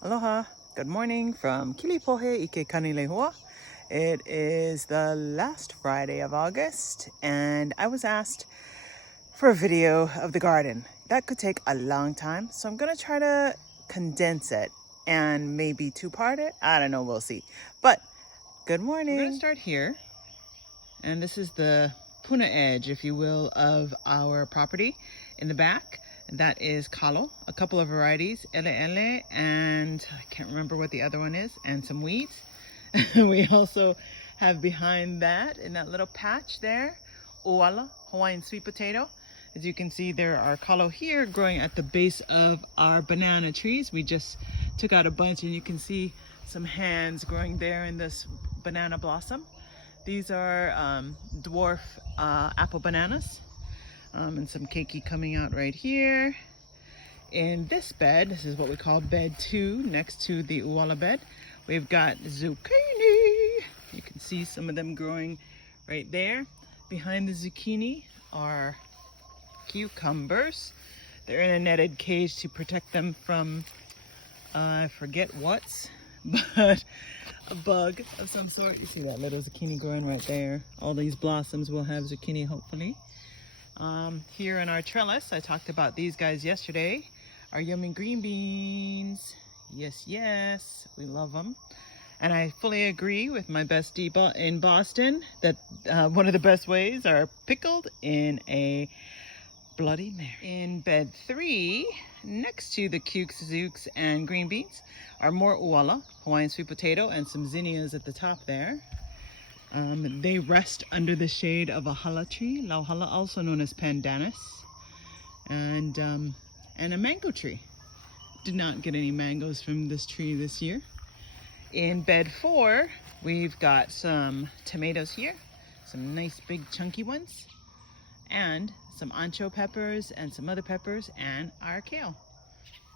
Aloha, good morning from Kilipohe Ike Kanilehua. It is the last Friday of August, and I was asked for a video of the garden. That could take a long time, so I'm gonna try to condense it and maybe two-part it. I don't know, we'll see. But good morning. We're gonna start here, and this is the puna edge, if you will, of our property in the back. That is kalo, a couple of varieties, ele, and I can't remember what the other one is, and some weeds. We also have behind that, in that little patch there, uala, Hawaiian sweet potato. As you can see, there are kalo here growing at the base of our banana trees. We just took out a bunch, and you can see some hands growing there in this banana blossom. These are dwarf apple bananas. And some keiki coming out right here. In this bed, this is what we call bed 2, next to the uala bed, we've got zucchini. You can see some of them growing right there. Behind the zucchini are cucumbers. They're in a netted cage to protect them from, I forget what's, but a bug of some sort. You see that little zucchini growing right there. All these blossoms will have zucchini, hopefully. Here in our trellis, I talked about these guys yesterday, our yummy green beans. Yes, we love them. And I fully agree with my bestie in Boston that one of the best ways are pickled in a Bloody Mary. In bed 3, next to the cukes, zooks, and green beans, are more uala, Hawaiian sweet potato, and some zinnias at the top there. They rest under the shade of a hala tree, lauhala, also known as pandanus, and a mango tree. Did not get any mangoes from this tree this year. In bed 4, we've got some tomatoes here, some nice big chunky ones, and some ancho peppers and some other peppers, and our kale.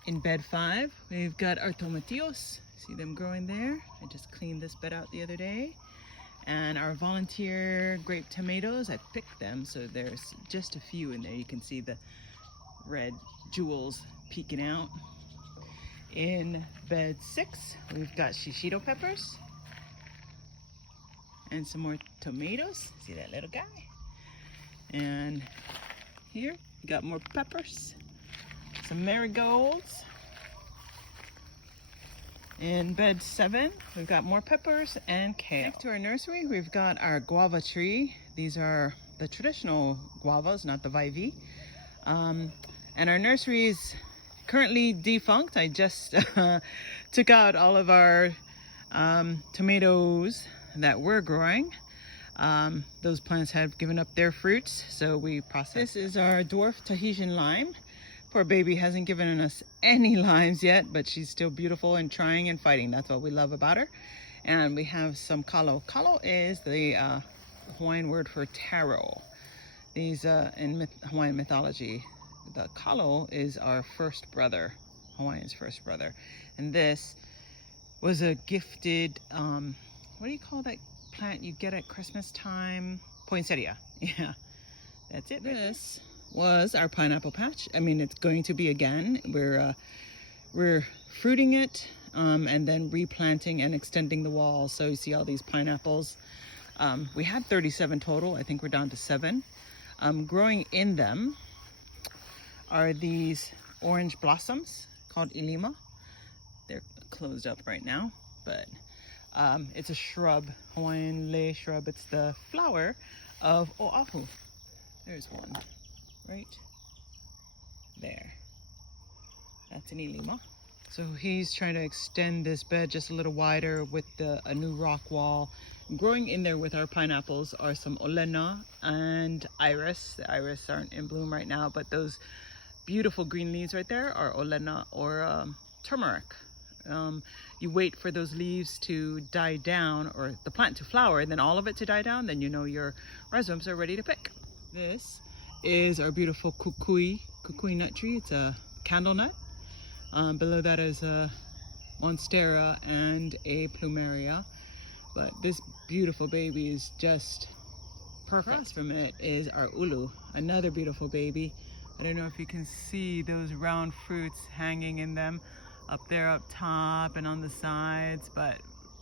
In bed 5, we've got our tomatillos. See them growing there? I just cleaned this bed out the other day. And our volunteer grape tomatoes, I picked them, so there's just a few in there. You can see the red jewels peeking out. In bed 6, we've got shishito peppers and some more tomatoes. See that little guy? And here, we got more peppers, some marigolds. In bed 7, we've got more peppers and kale. Next to our nursery, we've got our guava tree. These are the traditional guavas, not the vaivi. And our nursery is currently defunct. I just took out all of our tomatoes that we're growing. Those plants have given up their fruits, so we processed. This is our dwarf Tahitian lime. Poor baby hasn't given us any limes yet, but she's still beautiful and trying and fighting. That's what we love about her. And we have some kalo. Kalo is the Hawaiian word for taro. These, in Hawaiian mythology, the kalo is our first brother, Hawaiian's first brother. And this was a gifted, what do you call that plant you get at Christmas time? Poinsettia. Yeah, that's it. This was our pineapple patch. I mean, it's going to be again. We're fruiting it and then replanting and extending the wall. So you see all these pineapples. We had 37 total. I think we're down to 7. Growing in them are these orange blossoms called ilima. They're closed up right now, but it's a shrub, Hawaiian lei shrub. It's the flower of oahu. There's one. Right there. That's an ilima. So he's trying to extend this bed just a little wider with a new rock wall. Growing in there with our pineapples are some olena and iris. The iris aren't in bloom right now, but those beautiful green leaves right there are olena or turmeric. You wait for those leaves to die down, or the plant to flower, and then all of it to die down, then you know your rhizomes are ready to pick. This is our beautiful kukui nut tree. It's a candle nut. Below that is a monstera and a plumeria. But this beautiful baby is just perfect. Across from it is our ulu, another beautiful baby. I don't know if you can see those round fruits hanging in them. up there up top and on the sides, but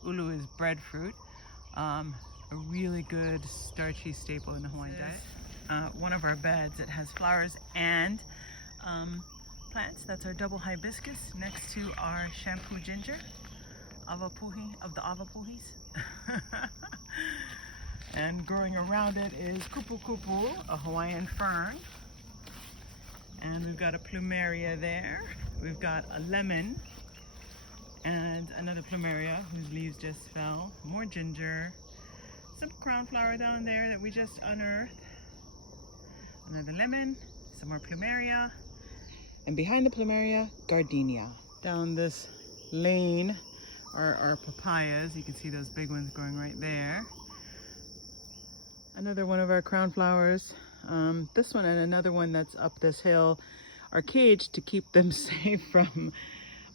ulu is breadfruit, a really good starchy staple in the Hawaiian diet. One of our beds, it has flowers and plants. That's our double hibiscus next to our shampoo ginger, avapuhi of the avapuhis. And growing around it is kupu kupu, a Hawaiian fern. And we've got a plumeria there. We've got a lemon and another plumeria whose leaves just fell. More ginger. Some crown flower down there that we just unearthed. Another lemon, some more plumeria. And behind the plumeria, gardenia. Down this lane are our papayas. You can see those big ones growing right there. Another one of our crown flowers. This one and another one that's up this hill are caged to keep them safe from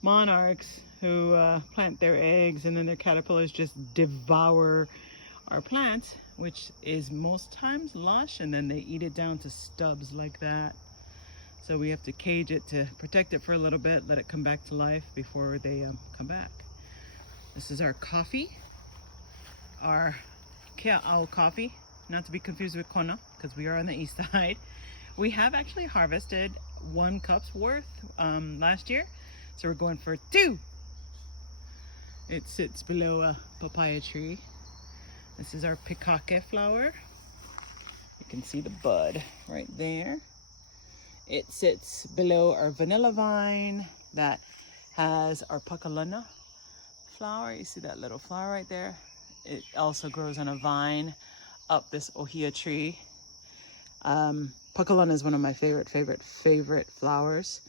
monarchs who plant their eggs and then their caterpillars just devour our plants, which is most times lush, and then they eat it down to stubs like that. So we have to cage it to protect it for a little bit, let it come back to life before they come back. This is our coffee, our Kea'au coffee, not to be confused with Kona, because we are on the east side. We have actually harvested 1 cup's worth last year, so we're going for 2. It sits below a papaya tree. This is our pikake flower. You can see the bud right there. It sits below our vanilla vine that has our pakalana flower. You see that little flower right there? It also grows on a vine up this ohia tree. Pakalana is one of my favorite flowers.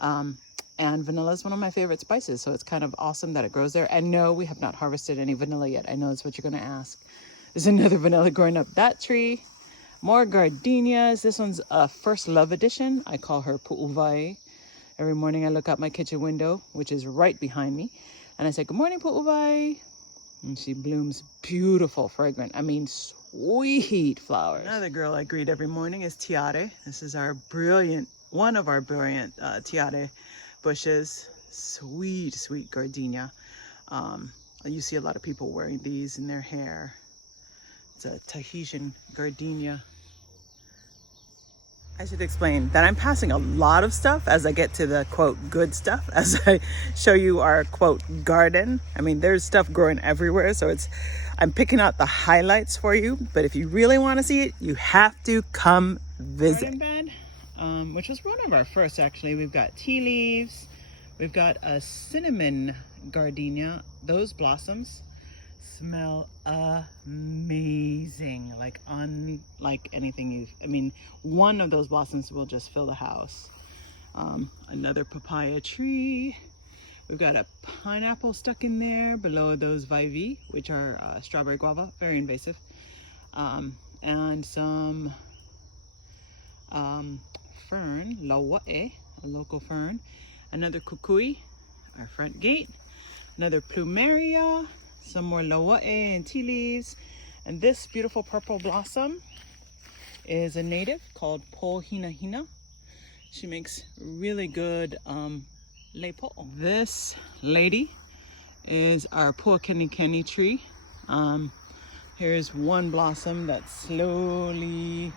And vanilla is one of my favorite spices, so it's kind of awesome that it grows there. And no, we have not harvested any vanilla yet. I know that's what you're gonna ask. There's another vanilla growing up that tree. More gardenias. This one's a First Love edition. I call her Pu'uwai. Every morning I look out my kitchen window, which is right behind me, and I say, "Good morning, Pu'uwai." And she blooms beautiful, fragrant, I mean, sweet flowers. Another girl I greet every morning is Tiare. This is our one of our brilliant Tiare bushes. Sweet, sweet gardenia. You see a lot of people wearing these in their hair. It's a Tahitian gardenia. I should explain that I'm passing a lot of stuff as I get to the quote good stuff, as I show you our quote garden. I mean, there's stuff growing everywhere, so I'm picking out the highlights for you, but if you really want to see it, you have to come visit. Garden bed, which was one of our first actually. We've got tea leaves, we've got a cinnamon gardenia. Those blossoms smell amazing, like unlike anything one of those blossoms will just fill the house. Another papaya tree. We've got a pineapple stuck in there below those vaivi, which are strawberry guava, very invasive. And some fern, laua'e, a local fern. Another kukui, our front gate. Another plumeria. Some more laua'e and tea leaves. And this beautiful purple blossom is a native called Po'hinahina. She makes really good lepo. This lady is our Pu'akenikeni tree. Here's one blossom that's slowly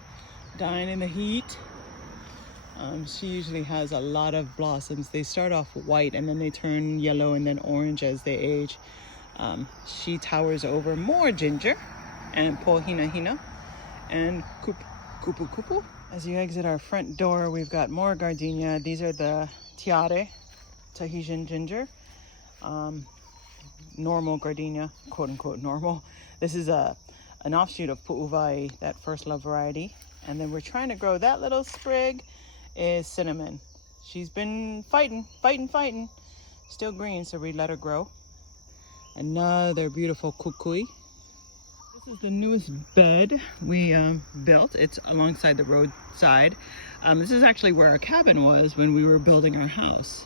dying in the heat. She usually has a lot of blossoms. They start off white and then they turn yellow and then orange as they age. She towers over more ginger and Po'hinahina and kupu kupu. As you exit our front door, we've got more gardenia. These are the Tiare, Tahitian ginger. Normal gardenia, quote unquote normal. This is an offshoot of Pu'uwai, that First Love variety. And then we're trying to grow that little sprig is cinnamon. She's been fighting. Still green, so we let her grow. Another beautiful kukui. This is the newest bed we built. It's alongside the roadside. This is actually where our cabin was when we were building our house.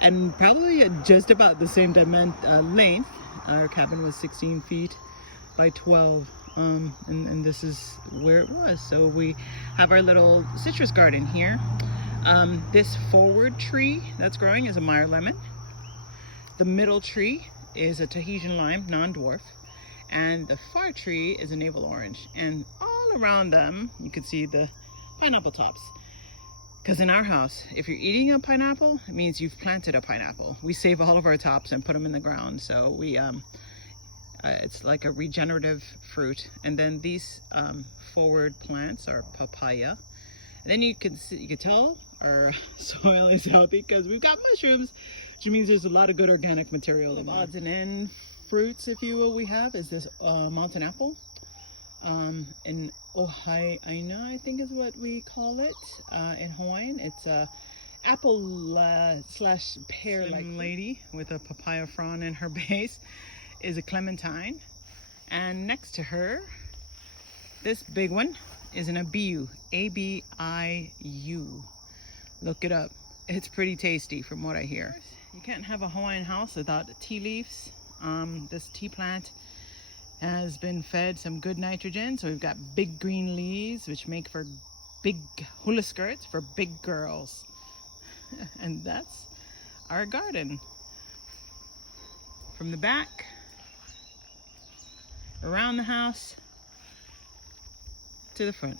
And probably just about the same length. Our cabin was 16 feet by 12. And this is where it was. So we have our little citrus garden here. This forward tree that's growing is a Meyer lemon. The middle tree is a Tahitian lime, non-dwarf. And the far tree is a navel orange. And all around them, you can see the pineapple tops. Because in our house, if you're eating a pineapple, it means you've planted a pineapple. We save all of our tops and put them in the ground. So we, it's like a regenerative fruit. And then these forward plants are papaya. And then you can tell our soil is healthy because we've got mushrooms, which means there's a lot of good organic material. The odds and end fruits, if you will, we have is this mountain apple. In Ohaina, I think is what we call it in Hawaiian. It's a apple slash pear-like lady with a papaya frond in her base is a clementine. And next to her, this big one is an abiu, A-B-I-U. Look it up. It's pretty tasty from what I hear. You can't have a Hawaiian house without tea leaves. This tea plant has been fed some good nitrogen, so we've got big green leaves which make for big hula skirts for big girls. And that's our garden. From the back, around the house, to the front.